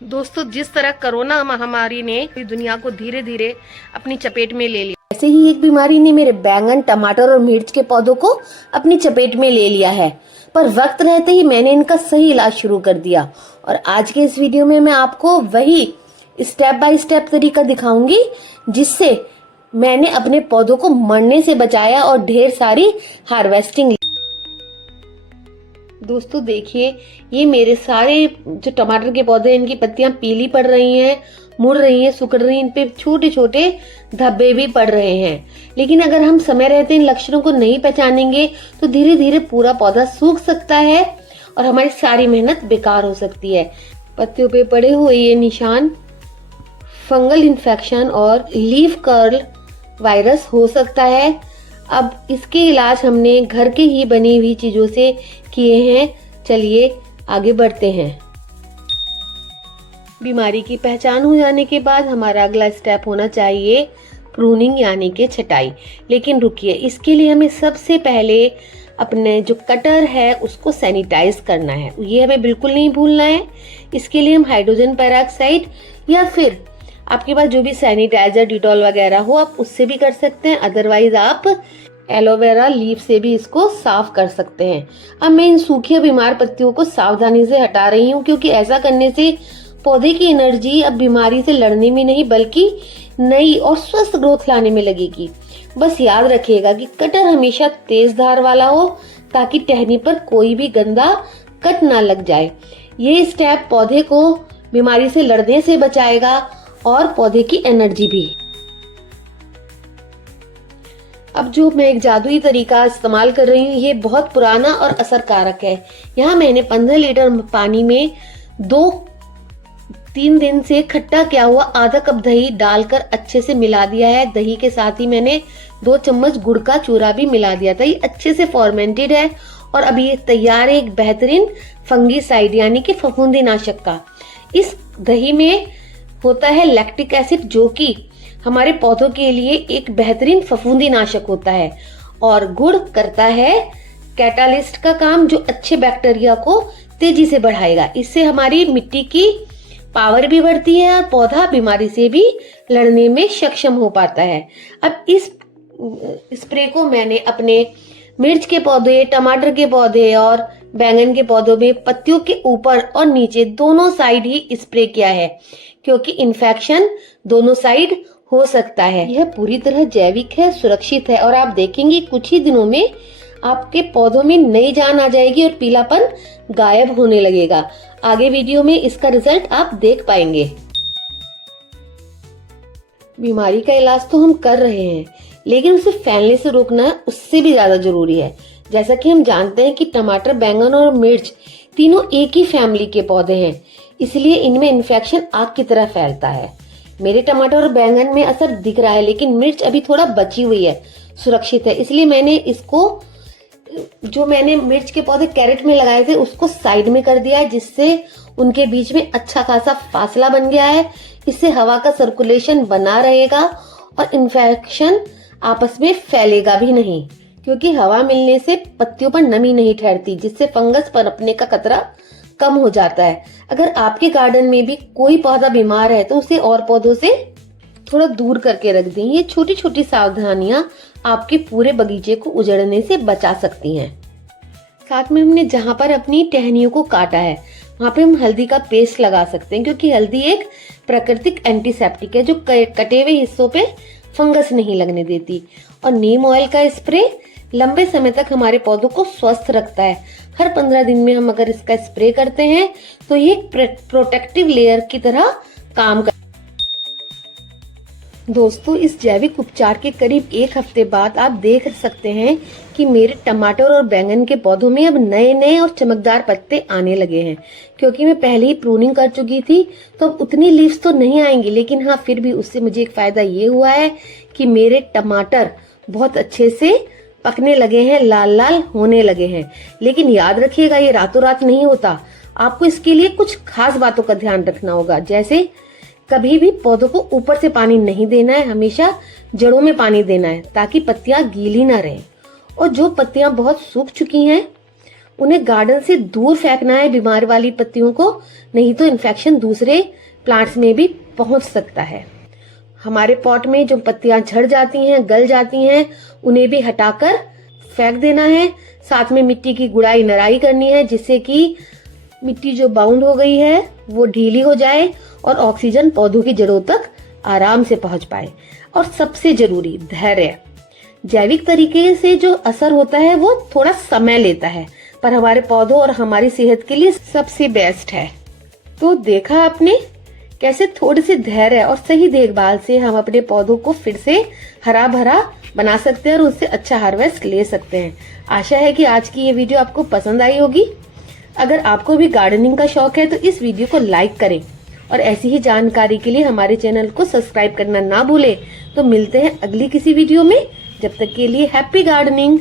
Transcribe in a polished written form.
दोस्तों, जिस तरह कोरोना महामारी ने दुनिया को धीरे धीरे अपनी चपेट में ले लिया, ऐसे ही एक बीमारी ने मेरे बैंगन, टमाटर और मिर्च के पौधों को अपनी चपेट में ले लिया है। पर वक्त रहते ही मैंने इनका सही इलाज शुरू कर दिया और आज के इस वीडियो में मैं आपको वही स्टेप बाय स्टेप तरीका दिखाऊंगी जिससे मैंने अपने पौधों को मरने से बचाया और ढेर सारी हार्वेस्टिंग। दोस्तों देखिए, ये मेरे सारे जो टमाटर के पौधे हैं, इनकी पत्तियां पीली पड़ रही हैं, मुड़ रही हैं, सिकुड़ रही हैं, इन पे छोटे छोटे धब्बे भी पड़ रहे हैं। लेकिन अगर हम समय रहते इन लक्षणों को नहीं पहचानेंगे तो धीरे धीरे पूरा पौधा सूख सकता है और हमारी सारी मेहनत बेकार हो सकती है। पत्तियों पे पड़े हुए ये निशान फंगल इन्फेक्शन और लीफ कर्ल वायरस हो सकता है। अब इसके इलाज हमने घर के ही बनी हुई चीजों से किए हैं। चलिए आगे बढ़ते हैं। बीमारी की पहचान हो जाने के बाद हमारा अगला स्टेप होना चाहिए प्रूनिंग यानी कि छटाई। लेकिन रुकिए, इसके लिए हमें सबसे पहले अपने जो कटर है उसको सैनिटाइज करना है। ये हमें बिल्कुल नहीं भूलना है। इसके लिए हम हाइड्रोजन पेरोक्साइड या फिर आपके पास जो भी सैनिटाइजर डिटॉल वगैरह हो आप उससे भी कर सकते हैं। अदरवाइज आप एलोवेरा लीफ से भी इसको साफ कर सकते हैं। अब मैं इन सूखी बीमार पत्तियों को सावधानी से हटा रही हूँ क्योंकि ऐसा करने से पौधे की एनर्जी अब बीमारी से लड़ने में नहीं बल्कि नई और स्वस्थ ग्रोथ लाने में लगेगी। बस याद रखिएगा कि कटर हमेशा तेज धार वाला हो ताकि टहनी पर कोई भी गंदा कट ना लग जाए। ये स्टेप पौधे को बीमारी से लड़ने से बचाएगा और पौधे की एनर्जी भी। अब जो मैं एक जादुई तरीका इस्तेमाल कर रही हूँ ये बहुत पुराना और असरकारक है। यहाँ मैंने 15 लीटर पानी में 2-3 दिन से खट्टा किया हुआ आधा कप दही डालकर अच्छे से मिला दिया है। दही के साथ ही मैंने 2 चम्मच गुड़ का चूरा भी मिला दिया था। ये अच्छे से फॉर्मेंटेड है और अब ये तैयार है एक बेहतरीन फंगीसाइड यानी कि फफूंदीनाशक का। इस दही में होता है लैक्टिक एसिड जो कि हमारे पौधों के लिए एक बेहतरीन फफूंदीनाशक होता है और गुड़ करता है कैटालिस्ट का काम जो अच्छे बैक्टीरिया को तेजी से बढ़ाएगा। इससे हमारी मिट्टी की पावर भी बढ़ती है और पौधा बीमारी से भी लड़ने में सक्षम हो पाता है। अब इस स्प्रे को मैंने अपने मिर्च के पौधे, टमाटर के पौधे और बैंगन के पौधों में पत्तियों के ऊपर और नीचे दोनों साइड ही स्प्रे किया है क्योंकि इन्फेक्शन दोनों साइड हो सकता है। यह पूरी तरह जैविक है, सुरक्षित है और आप देखेंगे कुछ ही दिनों में आपके पौधों में नई जान आ जाएगी और पीलापन गायब होने लगेगा। आगे वीडियो में इसका रिजल्ट आप देख पाएंगे। बीमारी का इलाज तो हम कर रहे हैं लेकिन उसे फैलने से रोकना उससे भी ज्यादा जरूरी है। जैसा कि हम जानते हैं कि टमाटर, बैंगन और मिर्च तीनों एक ही फैमिली के पौधे हैं, इसलिए इनमें इन्फेक्शन आग की तरह फैलता है। मेरे टमाटर और बैंगन में असर दिख रहा है लेकिन मिर्च अभी थोड़ा बची हुई है, सुरक्षित है। इसलिए मैंने इसको जो मैंने मिर्च के पौधे कैरेट में लगाए थे उसको साइड में कर दिया है जिससे उनके बीच में अच्छा खासा फासला बन गया है। इससे हवा का सर्कुलेशन बना रहेगा और इन्फेक्शन आपस में फैलेगा भी नहीं क्योंकि हवा मिलने से पत्तियों पर नमी नहीं ठहरती जिससे फंगस पनपने का खतरा कम हो जाता है। अगर आपके गार्डन में भी कोई पौधा बीमार है तो उसे और पौधों से थोड़ा दूर करके रख दें। ये छोटी छोटी सावधानियां आपके पूरे बगीचे को उजड़ने से बचा सकती हैं। साथ में हमने जहां पर अपनी टहनियों को काटा है वहां पे हम हल्दी का पेस्ट लगा सकते हैं क्योंकि हल्दी एक प्राकृतिक एंटीसेप्टिक है जो कटे हुए हिस्सों पे फंगस नहीं लगने देती। और नीम ऑयल का स्प्रे लंबे समय तक हमारे पौधों को स्वस्थ रखता है। हर 15 दिन में हम अगर इसका स्प्रे करते हैं तो ये प्रोटेक्टिव लेयर की तरह काम कर। दोस्तों, इस जैविक उपचार के करीब 1 हफ्ते बाद आप देख सकते हैं कि मेरे टमाटर और बैंगन के पौधों में अब नए नए और चमकदार पत्ते आने लगे हैं। क्योंकि मैं पहले ही प्रूनिंग कर चुकी थी तो अब उतनी लीव्स तो नहीं आएंगी, लेकिन हाँ फिर भी उससे मुझे एक फायदा ये हुआ है कि मेरे टमाटर बहुत अच्छे से पकने लगे हैं, लाल लाल होने लगे हैं। लेकिन याद रखिएगा ये रातों रात नहीं होता। आपको इसके लिए कुछ खास बातों का ध्यान रखना होगा। जैसे कभी भी पौधों को ऊपर से पानी नहीं देना है, हमेशा जड़ों में पानी देना है ताकि पत्तियां गीली ना रहें। और जो पत्तियां बहुत सूख चुकी हैं उन्हें गार्डन से दूर फेंकना है बीमार वाली पत्तियों को, नहीं तो इन्फेक्शन दूसरे प्लांट्स में भी पहुंच सकता है। हमारे पॉट में जो पत्तियां झड़ जाती हैं, गल जाती हैं, उन्हें भी हटाकर फेंक देना है। साथ में मिट्टी की गुड़ाई नराई करनी है, जिससे कि मिट्टी जो बाउंड हो गई है वो ढीली हो जाए और ऑक्सीजन पौधों की जड़ों तक आराम से पहुंच पाए। और सबसे जरूरी धैर्य। जैविक तरीके से जो असर होता है वो थोड़ा समय लेता है, पर हमारे पौधों और हमारी सेहत के लिए सबसे बेस्ट है। तो देखा आपने कैसे थोड़े से धैर्य और सही देखभाल से हम अपने पौधों को फिर से हरा भरा बना सकते हैं और उससे अच्छा हार्वेस्ट ले सकते हैं। आशा है कि आज की ये वीडियो आपको पसंद आई होगी। अगर आपको भी गार्डनिंग का शौक है तो इस वीडियो को लाइक करें और ऐसी ही जानकारी के लिए हमारे चैनल को सब्सक्राइब करना ना भूलें। तो मिलते हैं अगली किसी वीडियो में। जब तक के लिए हैप्पी गार्डनिंग।